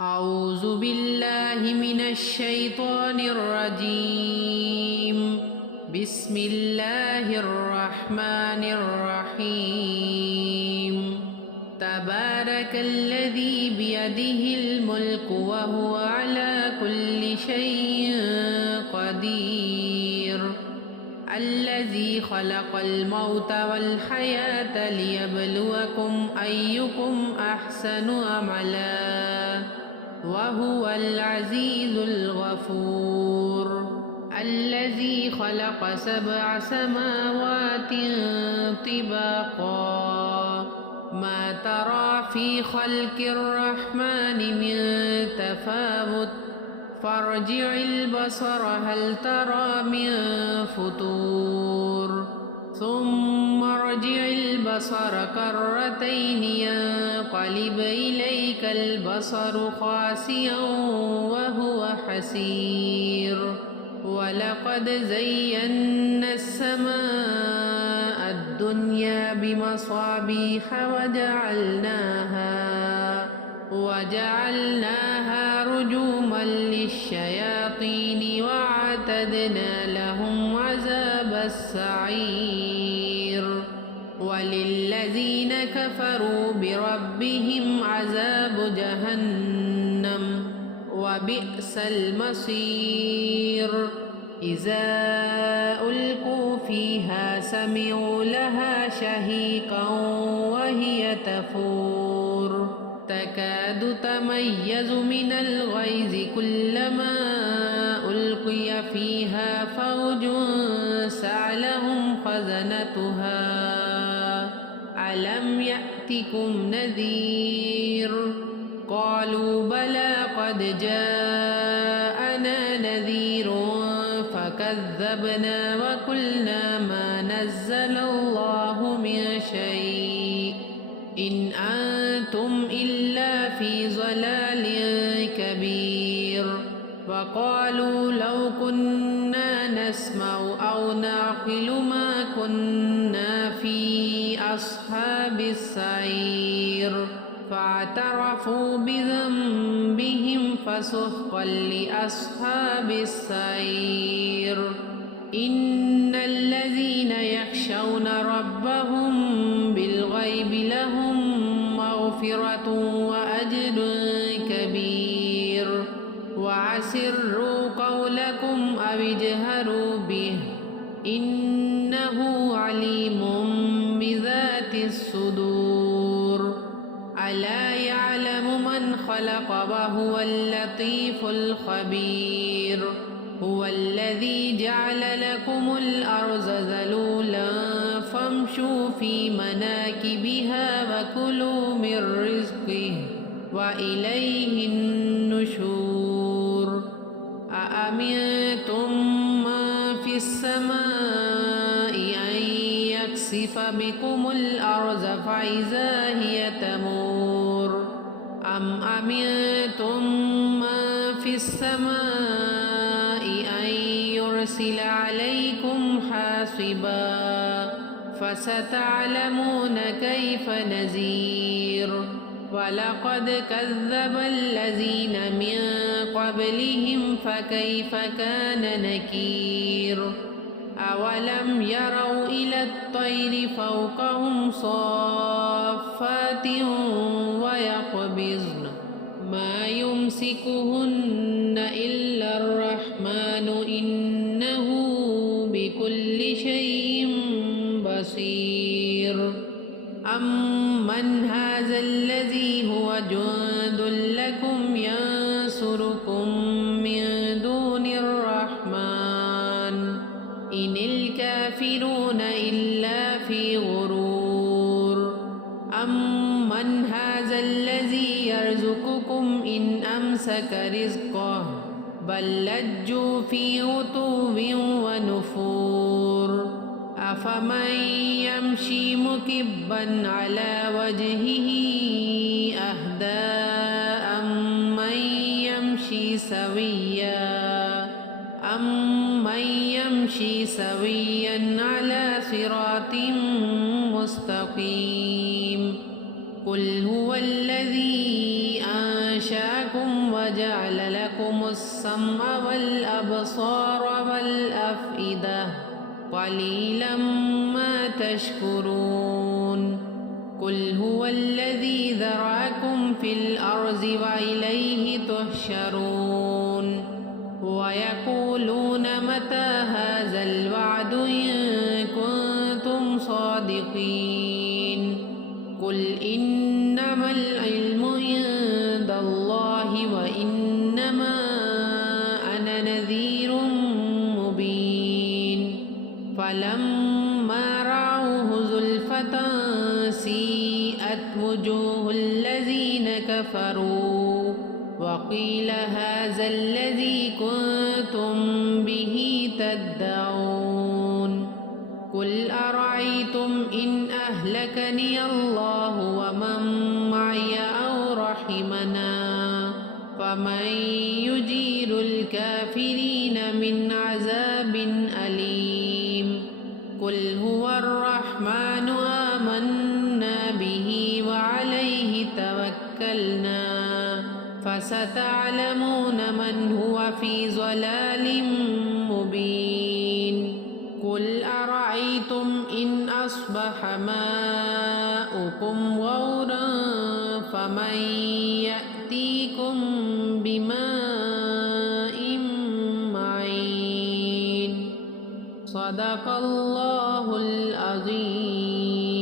أعوذ بالله من الشيطان الرجيم. بسم الله الرحمن الرحيم. تبارك الذي بيده الملك وهو على كل شيء قدير. الذي خلق الموت والحياة ليبلوكم أيكم أحسن عملا وهو العزيز الغفور. الذي خلق 7 سماوات طباقا ما ترى في خلق الرحمن من تفاوت فارجع البصر هل ترى من فطور ثم ارجع البصر كرتين ينقلب إليك البصر خاسئا وهو حسير. ولقد زينا السماء الدنيا بمصابيح وجعلناها رجوما للشياطين وأعتدنا لهم عذاب السعير. وللذين كفروا بربهم عذاب جهنم وبئس المصير. إذا ألقوا فيها سمعوا لها شهيقا وهي تفور تكاد تميز من الغيظ كلما ألقي فيها فوج سألهم خزنتها ألم يأتكم نذير قالوا بلى قد جاءنا نذير فكذبنا وقلنا ما نزل الله من شيء إن أنتم إلا في ضلال كبير. وقالوا لو كنا نسمع أو نعقل ما كنا في أصحاب السعير فاعترفوا بذنبهم فسحقا لأصحاب السعير. إن الذين يخشون ربهم بالغيب لهم مغفرة وأجر كبير. وأسروا قولكم أو اجهروا به إنه عليم بذات الصدور. ألا يعلم من خلق وهو اللطيف الخبير. هو الذي جعل لكم الأرض ذلولا فامشوا في مناكبها وكلوا من رزقه وإليه النشور. أأمنتم من في السماء أن يكسف بكم الأرض فإذا هي تمور أم أمنتم من في السماء أن يرسل عليكم حاصبا فستعلمون كيف نذير. ولقد كذب الذين من قبلهم فكيف كان نكير. أولم يروا إلى الطير فوقهم صافات ويقبضن ما يمسكهن إلا الرحمن إنه بكل شيء بصير. أمن هذا الذي هو جند لكم ينصركم من دون الرحمن إن الكافرون إلا في غرور. أمن هذا الذي يرزقكم إن أمسك رزقه بل لجوا في عتو ونفور. أفمن يمشي مكبا على وجهه أهدى أمن يمشي سويا على صراط مستقيم. قل هو الذي أنشأكم لكم وجعل لكم السمع والأبصار والأفئدة قليلا ما تشكرون قل هو الذي ذرأكم في الأرض وإليه تحشرون ويقولون متى هذا الوعد إن كنتم صادقين قل إنما العلم عند الله وإنما أنا نذير مبين فلما رأوه زلفة سيئت وجوه الذين كفروا وقيل هذا الذي كنتم به تدعون قل أرأيتم إن أهلكني الله ومن معي أو رحمنا فمن يجير الكافرين من عذاب أليم قل هو الرحمن آمنا به وعليه توكلنا فستعلمون من هو في ضلال مبين قل أرأيتم إن أصبح ماؤكم غورا فمن يأتيكم بماء معين صدق الله العظيم.